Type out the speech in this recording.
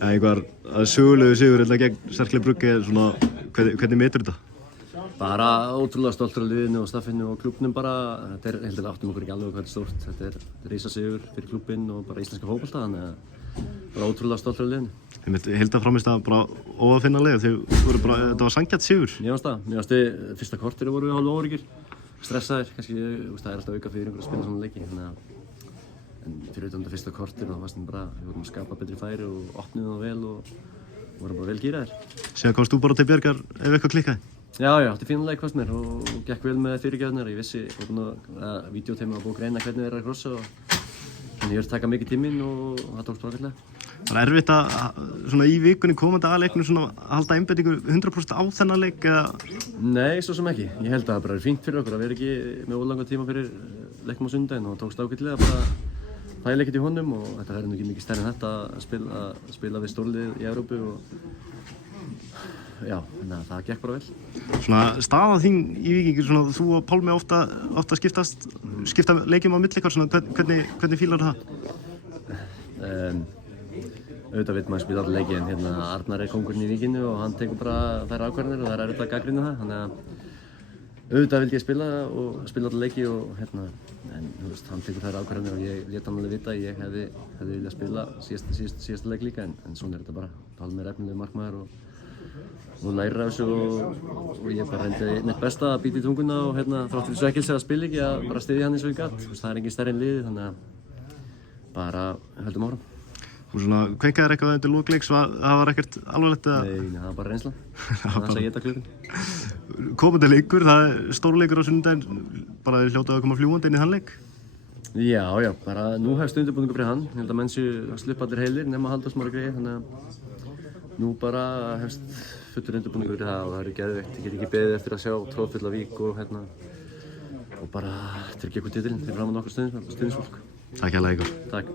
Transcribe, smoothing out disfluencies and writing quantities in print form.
Einhver sögulegu sigur hérna gegn Cercle Brugge, svona, hvernig metur þetta? Bara ótrúlega stoltur af liðinu og staffinu og klúbbnum bara. Þetta heldur áttum okkur ekki alveg hvað þetta er stórt. Þetta er risasigur fyrir klúbbinn og bara íslenska fótbolta, þannig að bara ótrúlega stoltur af liðinu. Þið mitt heildarframmistaða bara óaðfinnanlega, þetta var sanngjarn sigur. Mér fannst þið fyrsta korterið voru við hálf óöruggir, stressaðir, kannski, það er alltaf auka fyrir að spila svona leiki. En fyrir utan þetta fyrsta korter þá fannst við vorum að skapa betri færi og opnuðum það vel og vorum bara vel gíraðir. Síðan komst þú bara til bjargar ef eitthvað klikkaði? Já, átti fínan leik fannst mér og gekk vel með fyrirgefnir. Ég vissi, ég var búinn að vídeóteimið var búinn að greina hvernig þeir eru að krossa þannig ég verið að taka mikið tíminn og það tókst bara ágætlega. Það er erfitt að svona í vikunni komandi að leiknum svona halda einbeitingu 100% á þennan leik eða? Nei, svo sem ekki. Ég held að það bara er fínt fyrir okkur að vera ekki með of langa tíma fyrir leiknum á sunnudaginn og það tókst ágætlega bara þægilega ekkert í honum og þetta verður nú ekki mikið stærri en þetta að spila við stórlið í Evrópu og já, þannig að það gekk bara vel. Svona staða þín í Víkingur, svona þú og Pálmi ofta skipta leikjum á milli, hvernig fílar það? Auðvitað veit maður spila alla leiki en hérna Arnar er kóngurinn í Víkinu og hann tekur bara þær ákvarðanir og það er auðvitað að gagnrýna það, þannig að auðvitað vildi ég spila alla leiki og hérna, en þú veist, hann tekur þær ákvarðanir og ég lét hann alveg vita að ég hefði viljað spila síðasta leik líka en svona er þetta bara. Pálmi er efnilegur markmaður og lærir af þessu og ég bara reyndi mitt besta að bíta í tunguna og hérna þrátt fyrir svekkelsi að spila ekki að bara styðja hann eins og ég gat. Það er engin stærri en liðið þannig að bara höldum áfram. Og svona kveikaðir eitthvað undir lok leiks, það var ekkert alvarlegt eða? Nei, það var bara reynsla. Það að éta klukkan. Komandi leikur, það er stórleikur á sunnudaginn, bara þið hljótað að koma fljúgandi inn í þann leik? Já, bara nú hefst undirbúningur fyrir hann. Ég held að menn séu sluppa allir heilir nema Halldór Smári greið, þannig að nú bara hefst fullur undirbúningur fyrir það og það eru geðveikt. Ég get ekki beðið eftir að sjá troðfulla Vík og bara tryggja ykkur titilinn fyrir framan okkar stuðningsfólk. Takk hérlega ykkur. Takk.